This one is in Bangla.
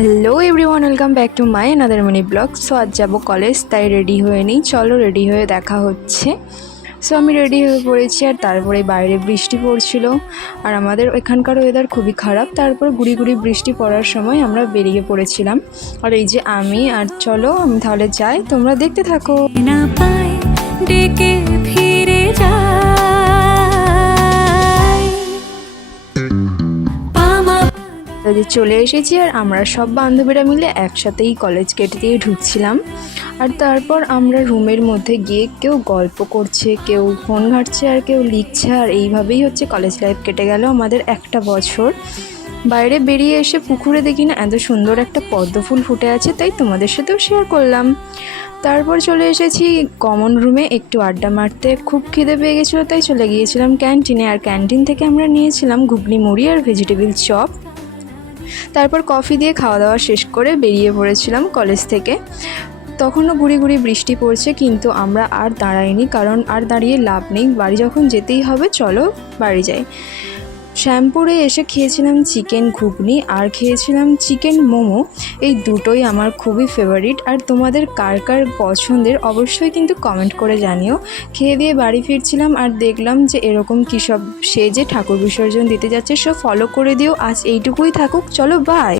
Hello everyone, welcome back to my another mini blog. So আজ যাবো কলেজ, তাই রেডি হয়ে নিই। চলো রেডি হয়ে দেখা হচ্ছে। সো আমি রেডি হয়ে পড়েছি, আর তারপরে বাইরে বৃষ্টি পড়ছিল, আর আমাদের এখানকার ওয়েদার খুবই খারাপ। তারপর গুড়ি গুড়ি বৃষ্টি পড়ার সময় আমরা বেরিয়ে পড়েছিলাম। আর এই যে আমি, আর চলো আমি তাহলে যাই, তোমরা দেখতে থাকো। না পাই ডেকে ফিরে চলে এসেছি, আর আমরা সব বান্ধবীরা মিলে একসাথেই কলেজ গেট দিয়ে ঢুকছিলাম। আর তারপর আমরা রুমের মধ্যে গিয়ে কেউ গল্প করছে, কেউ ফোন ঘাঁটছে, আর কেউ লিখছে। আর এইভাবেই হচ্ছে কলেজ লাইফ কেটে গেল আমাদের একটা বছর। বাইরে বেরিয়ে এসে পুকুরে দেখি না এত সুন্দর একটা পদ্ম ফুল ফুটে আছে, তাই তোমাদের সাথেও শেয়ার করলাম। তারপর চলে এসেছি কমন রুমে একটু আড্ডা মারতে। খুব খিদে পেয়ে গেছিলো, তাই চলে গিয়েছিলাম ক্যান্টিনে। আর ক্যান্টিন থেকে আমরা নিয়েছিলাম ঘুগনি মুড়ি আর ভেজিটেবিল চপ। তারপর কফি দিয়ে খাওয়া দাওয়া শেষ করে বেরিয়ে পড়েছিলাম কলেজ থেকে। তখনও গুড়ি গুড়ি বৃষ্টি পড়ছে, কিন্তু আমরা আর দাঁড়াইনি, কারণ আর দাঁড়িয়ে লাভ নেই। বাড়ি যখন যেতেই হবে, চলো বাড়ি যাই। শ্যামপুরে এসে খেয়েছিলাম চিকেন ঘুগনি আর খেয়েছিলাম চিকেন মোমো। এই দুটোই আমার খুবই ফেভারিট। আর তোমাদের কার কার পছন্দের অবশ্যই কিন্তু কমেন্ট করে জানিও। খেয়ে দিয়ে বাড়ি ফিরছিলাম, আর দেখলাম যে এরকম কী সব সেজে ঠাকুর বিসর্জন দিতে যাচ্ছে। সব ফলো করে দিও। আজ এইটুকুই থাকুক, চলো বাই।